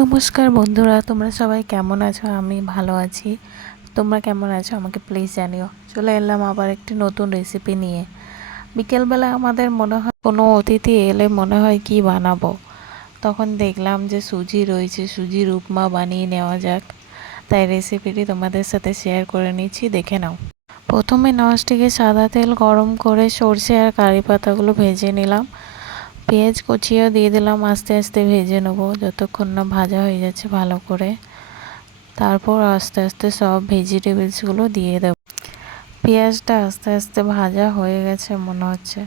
নমস্কার বন্ধুরা, তোমরা সবাই কেমন আছো? আমি ভালো আছি। তোমরা কেমন আছো আমাকে প্লিজ জানিও। চলে এলাম আবার একটি নতুন রেসিপি নিয়ে। বিকেলবেলা আমাদের মনে হয় কোনো অতিথি এলে মনে হয় কি বানাবো, তখন দেখলাম যে সুজি রয়েছে, সুজির উপমা বানিয়ে নেওয়া যাক। তাই রেসিপিটি তোমাদের সাথে শেয়ার করে নিচ্ছি, দেখে নাও। প্রথমে ননস্টিকে সাদা তেল গরম করে সর্ষে আর কারি পাতাগুলো ভেজে নিলাম। পেঁয়াজ কুচিও দিয়ে দিলাম, আস্তে আস্তে ভেজে নেবো যতক্ষণ না ভাজা হয়ে যাচ্ছে ভালো করে। তারপর আস্তে আস্তে সব ভেজিটেবলসগুলো দিয়ে দেবো। পেঁয়াজটা আস্তে আস্তে ভাজা হয়ে গেছে মনে হচ্ছে।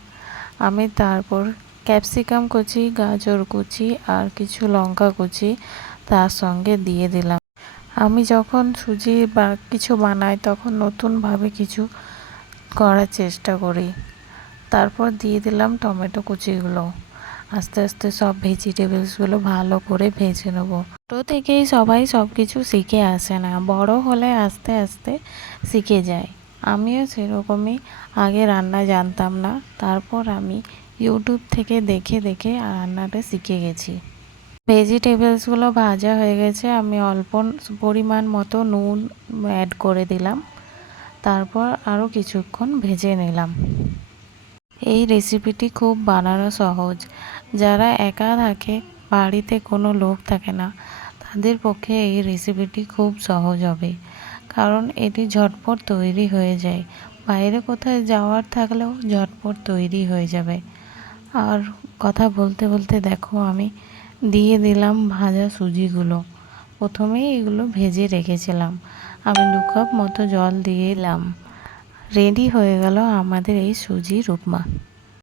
আমি তারপর ক্যাপসিকাম কুচি, গাজর কুচি আর কিছু লঙ্কা কুচি তার সঙ্গে দিয়ে দিলাম। আমি যখন সুজি বা কিছু বানাই তখন নতুনভাবে কিছু করার চেষ্টা করি। তারপর দিয়ে দিলাম টমেটো কুচিগুলো। আস্তে আস্তে সব ভেজিটেবলসগুলো ভালো করে ভেজে নেবো। ছোটো থেকেই সবাই সব কিছু শিখে আসে না, বড় হলে আস্তে আস্তে শিখে যায়। আমিও সেরকমই আগে রান্না জানতাম না, তারপর আমি ইউটিউব থেকে দেখে দেখে রান্নাটা শিখে গেছি। ভেজিটেবলসগুলো ভাজা হয়ে গেছে, আমি অল্প পরিমাণ মতো নুন অ্যাড করে দিলাম। তারপর আরও কিছুক্ষণ ভেজে নিলাম। এই রেসিপিটি খুব বানানো সহজ। যারা একা থাকে, বাড়িতে কোনো লোক থাকে না, তাদের পক্ষে এই রেসিপিটি খুব সহজ হবে, কারণ এটি ঝটপট তৈরি হয়ে যায়। বাইরে কোথায় যাওয়ার থাকলেও ঝটপট তৈরি হয়ে যাবে। আর কথা বলতে বলতে দেখো আমি দিয়ে দিলাম ভাজা সুজিগুলো। প্রথমেই এগুলো ভেজে রেখেছিলাম। আমি 2 কাপ মতো জল দিয়ে দিলাম। রেডি হয়ে গেল আমাদের এই সুজির উপমা।